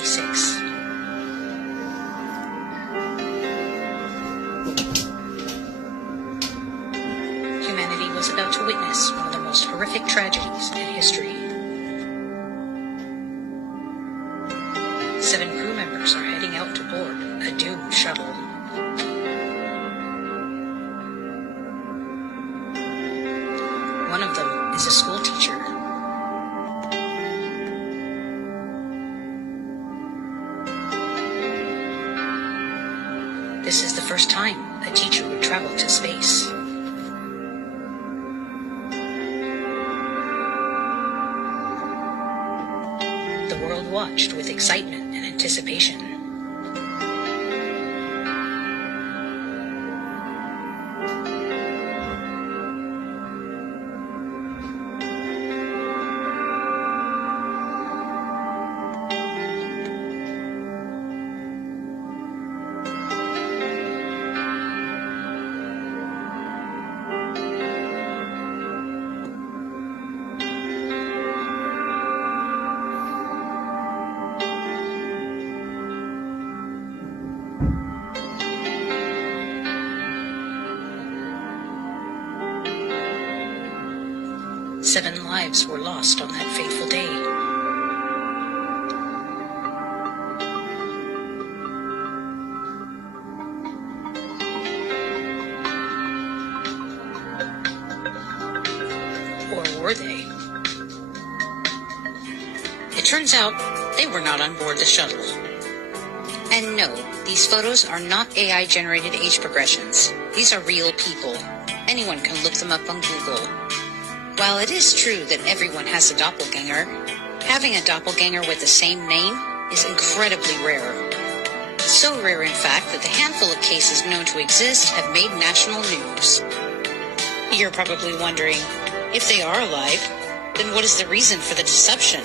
1986. Humanity was about to witness one of the most horrific tragedies in history. 7 crew members are heading out to board a doomed shuttle. One of them is a school teacher. This is the first time a teacher would travel to space. The world watched with excitement and anticipation. Seven lives were lost on that fateful day. Or were they? It turns out they were not on board the shuttle. And no, these photos are not AI-generated age progressions. These are real people. Anyone can look them up on Google. While it is true that everyone has a doppelganger, having a doppelganger with the same name is incredibly rare. So rare, in fact, that the handful of cases known to exist have made national news. You're probably wondering, if they are alive, then what is the reason for the deception?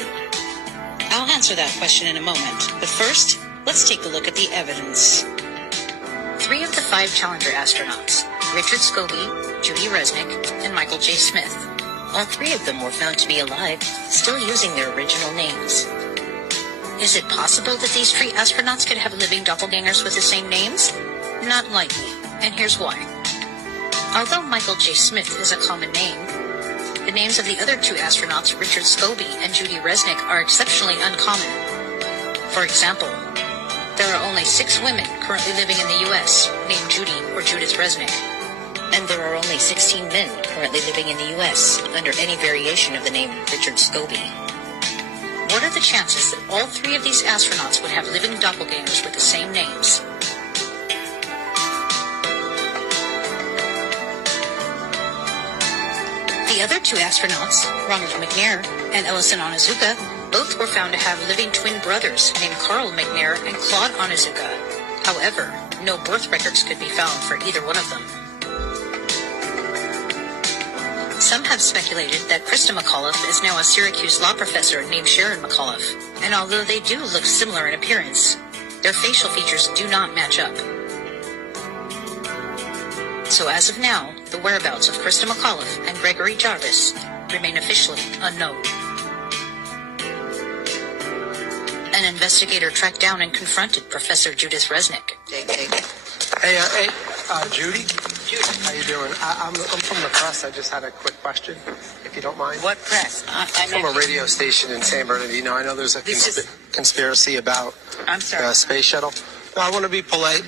I'll answer that question in a moment, but first, let's take a look at the evidence. 3 of the 5 Challenger astronauts, Richard Scobee, Judith Resnik, and Michael J. Smith, all 3 of them were found to be alive, still using their original names. Is it possible that these 3 astronauts could have living doppelgangers with the same names? Not likely, and here's why. Although Michael J. Smith is a common name, the names of the other 2 astronauts, Richard Scobee and Judith Resnik, are exceptionally uncommon. For example, there are only 6 women currently living in the U.S. named Judy or Judith Resnik. And there are only 16 men currently living in the U.S. under any variation of the name Richard Scobee. What are the chances that all 3 of these astronauts would have living doppelgangers with the same names? The other 2 astronauts, Ronald McNair and Ellison Onizuka, both were found to have living twin brothers named Carl McNair and Claude Onizuka. However, no birth records could be found for either one of them. Some have speculated that Christa McAuliffe is now a Syracuse law professor named Sharon McAuliffe, and although they do look similar in appearance, their facial features do not match up. So as of now, the whereabouts of Christa McAuliffe and Gregory Jarvis remain officially unknown. An investigator tracked down and confronted Professor Judith Resnik. Hey, Judy? How you doing? I'm from the press. I just had a quick question, if you don't mind. What press? I'm from a radio station in San Bernardino. I know there's a conspiracy about the Space Shuttle. No, I want to be polite.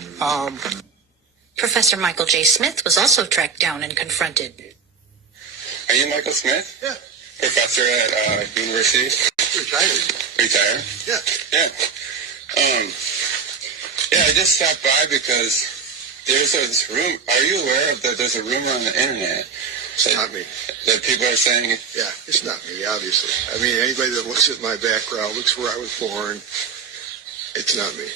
Professor Michael J. Smith was also tracked down and confronted. Are you Michael Smith? Yeah. Professor at university? Retired? Yeah. Yeah, I just stopped by because there's this room. Are you aware of that? There's a rumor on the internet. It's not me. That people are saying. Yeah, it's not me, obviously. I mean, anybody that looks at my background, looks where I was born, it's not me.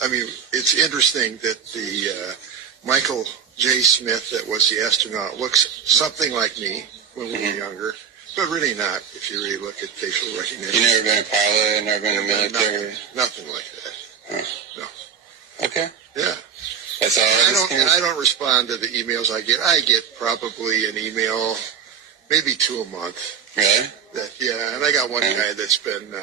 I mean, it's interesting that the Michael J. Smith, that was the astronaut, looks something like me when we were younger, but really not, if you really look at facial recognition. You never been a pilot, never been in the military? Nothing like that. Huh. No. Okay. Yeah. That's all. And I don't respond to the emails I get. I get probably an email, maybe 2 a month. Really? And I got one guy that's been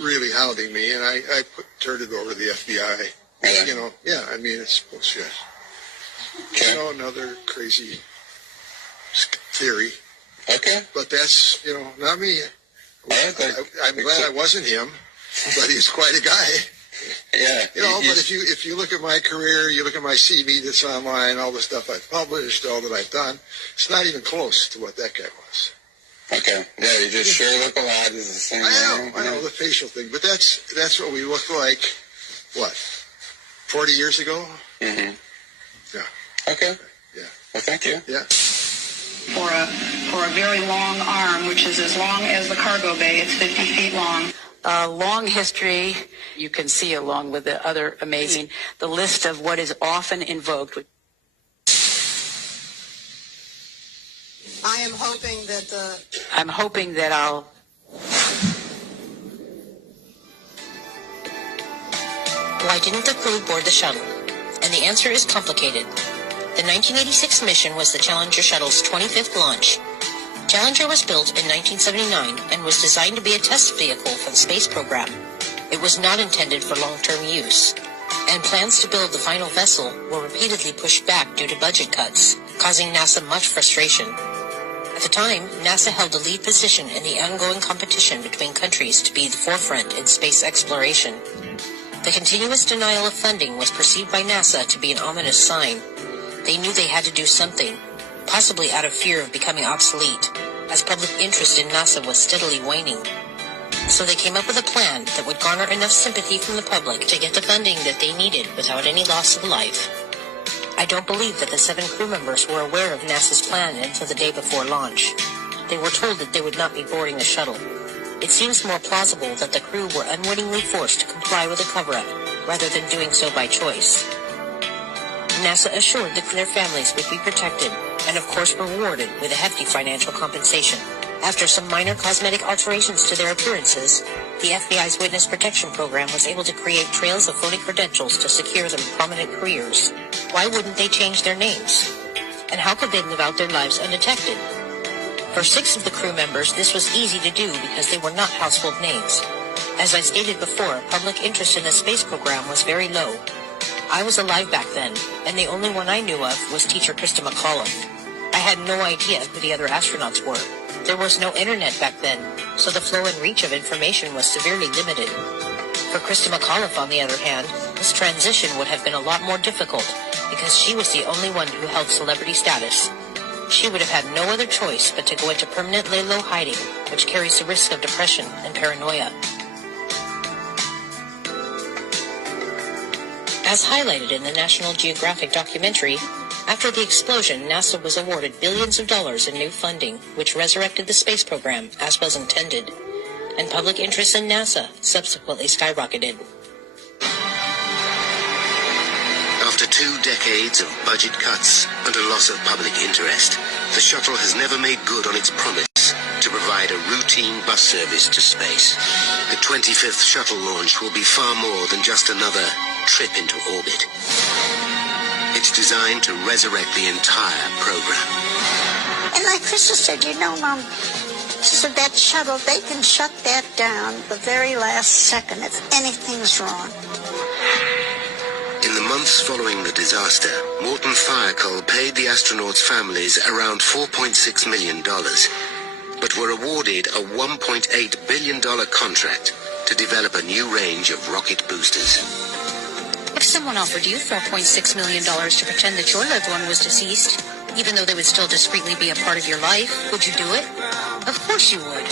really hounding me, and I turned it over to the FBI. Yeah. You know, yeah, I mean, it's bullshit. Okay. You know, another crazy theory. Okay. But that's, you know, not me. I'm glad I wasn't him, but he's quite a guy. Yeah. You know, but if you look at my career, you look at my CV that's online, all the stuff I've published, all that I've done, it's not even close to what that guy was. Okay. Yeah, you just sure look a lot. It's the same. I know the facial thing, but that's what we looked like. What? 40 years ago? Mm-hmm. Yeah. Okay. Yeah. Well, thank you. Yeah. For a very long arm, which is as long as the cargo bay. It's 50 feet long. A long history, you can see along with the other amazing, the list of what is often invoked. I am hoping that I'm hoping that I'll... Why didn't the crew board the shuttle? And the answer is complicated. The 1986 mission was the Challenger shuttle's 25th launch. Challenger was built in 1979 and was designed to be a test vehicle for the space program. It was not intended for long-term use, and plans to build the final vessel were repeatedly pushed back due to budget cuts, causing NASA much frustration. At the time, NASA held a lead position in the ongoing competition between countries to be the forefront in space exploration. The continuous denial of funding was perceived by NASA to be an ominous sign. They knew they had to do something, possibly out of fear of becoming obsolete, as public interest in NASA was steadily waning. So they came up with a plan that would garner enough sympathy from the public to get the funding that they needed without any loss of life. I don't believe that the 7 crew members were aware of NASA's plan until the day before launch. They were told that they would not be boarding the shuttle. It seems more plausible that the crew were unwittingly forced to comply with a cover-up, rather than doing so by choice. NASA assured that their families would be protected, and of course rewarded with a hefty financial compensation. After some minor cosmetic alterations to their appearances, the FBI's Witness Protection Program was able to create trails of phony credentials to secure them prominent careers. Why wouldn't they change their names? And how could they live out their lives undetected? For 6 of the crew members, this was easy to do because they were not household names. As I stated before, public interest in the space program was very low. I was alive back then, and the only one I knew of was teacher Christa McAuliffe. I had no idea who the other astronauts were. There was no internet back then, so the flow and reach of information was severely limited. For Christa McAuliffe, on the other hand, this transition would have been a lot more difficult because she was the only one who held celebrity status. She would have had no other choice but to go into permanent lay-low hiding, which carries the risk of depression and paranoia. As highlighted in the National Geographic documentary, after the explosion, NASA was awarded billions of dollars in new funding, which resurrected the space program as was intended, and public interest in NASA subsequently skyrocketed. After 2 decades of budget cuts and a loss of public interest, the shuttle has never made good on its promise to provide a routine bus service to space. The 25th shuttle launch will be far more than just another trip into orbit. It's designed to resurrect the entire program. and like Christa said, you know, Mom, she said that shuttle, they can shut that down the very last second if anything's wrong. In the months following the disaster, Morton Firecoal paid the astronauts' families around $4.6 million, but were awarded a $1.8 billion contract to develop a new range of rocket boosters. If someone offered you $4.6 million to pretend that your loved one was deceased, even though they would still discreetly be a part of your life, would you do it? Of course you would.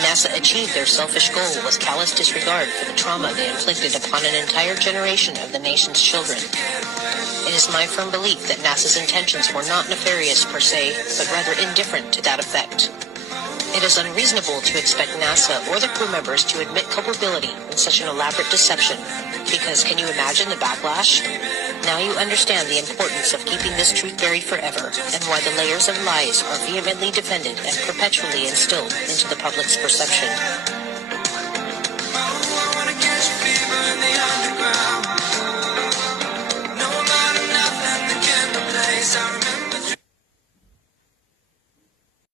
NASA achieved their selfish goal with callous disregard for the trauma they inflicted upon an entire generation of the nation's children. It is my firm belief that NASA's intentions were not nefarious per se, but rather indifferent to that effect. It is unreasonable to expect NASA or the crew members to admit culpability in such an elaborate deception, because can you imagine the backlash? Now you understand the importance of keeping this truth buried forever, and why the layers of lies are vehemently defended and perpetually instilled into the public's perception.